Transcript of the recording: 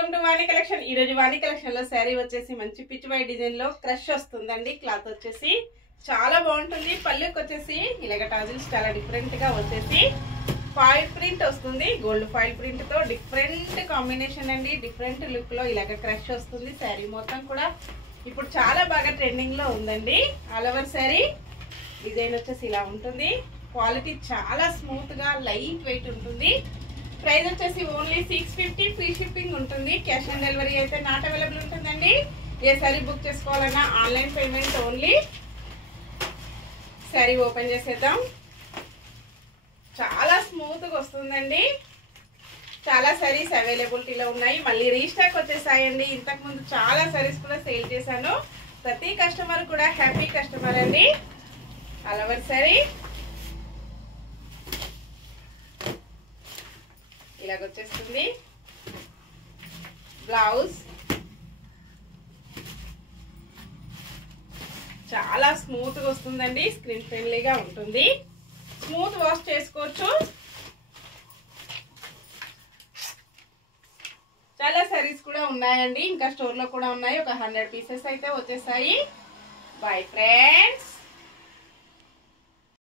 Welcome to Vani collection. ఈ రోజు వాణి collection లో శారీ వచ్చేసి మంచి పిచ్ వై డిజైన్ లో క్రష్ వస్తుందండి. క్లాత్ వచ్చేసి చాలా బాగుంటుంది. పళ్ళుకి వచ్చేసి ఇలాగ టాజిల్స్ చాలా డిఫరెంట్ గా వచ్చేసి ఫాయిల్ ప్రింట్ వస్తుంది. గోల్డ్ ఫాయిల్ ప్రింట్ తో డిఫరెంట్ కాంబినేషన్ అండి. డిఫరెంట్ లుక్ లో ఇలాగ క్రష్ వస్తుంది. శారీ మొత్తం కూడా ఇప్పుడు చాలా బాగా ట్రెండింగ్ లో ఉందండి. ఆల్ ఓవర్ శారీ డిజైన్ వచ్చేసి ఇలా ఉంటుంది. క్వాలిటీ చాలా స్మూత్ గా లైట్ వెయిట్ ఉంటుంది. ప్రైస్ వచ్చేసి ఓన్లీ 650, ఫ్రీ షిప్పింగ్ ఉంటుంది. క్యాష్ ఆన్ డెలివరీ అయితే నాట్ అవైలబుల్ ఉంటుందండి. ఏ శారీ బుక్ చేసుకోవాలన్నా online payment only. Sari open చేసేద్దాం. చాలా స్మూత్ గా వస్తుందండి. చాలా శారీస్ అవైలబిలిటీలో ఉన్నాయి. మళ్ళీ రీస్టాక్ వచ్చేసాయండి. ఇంతకు ముందు చాలా శారీస్ కూడా సేల్ చేశాను. ప్రతి కస్టమర్ కూడా హ్యాపీ కస్టమర్ అండి. ఆల్ ఓవర్ శారీ ఇలాగొచ్చేస్తుంది. బ్లౌజ్ చాలా స్మూత్ గా వస్తుందండి. స్క్రీన్ ఫ్రెండ్లీగా ఉంటుంది. స్మూత్ వాష్ చేసుకోవచ్చు. చాలా సారీస్ కూడా ఉన్నాయండి. ఇంకా స్టోర్ లో కూడా ఉన్నాయి. ఒక 100 పీసెస్ అయితే వచ్చేసాయి. Bye friends.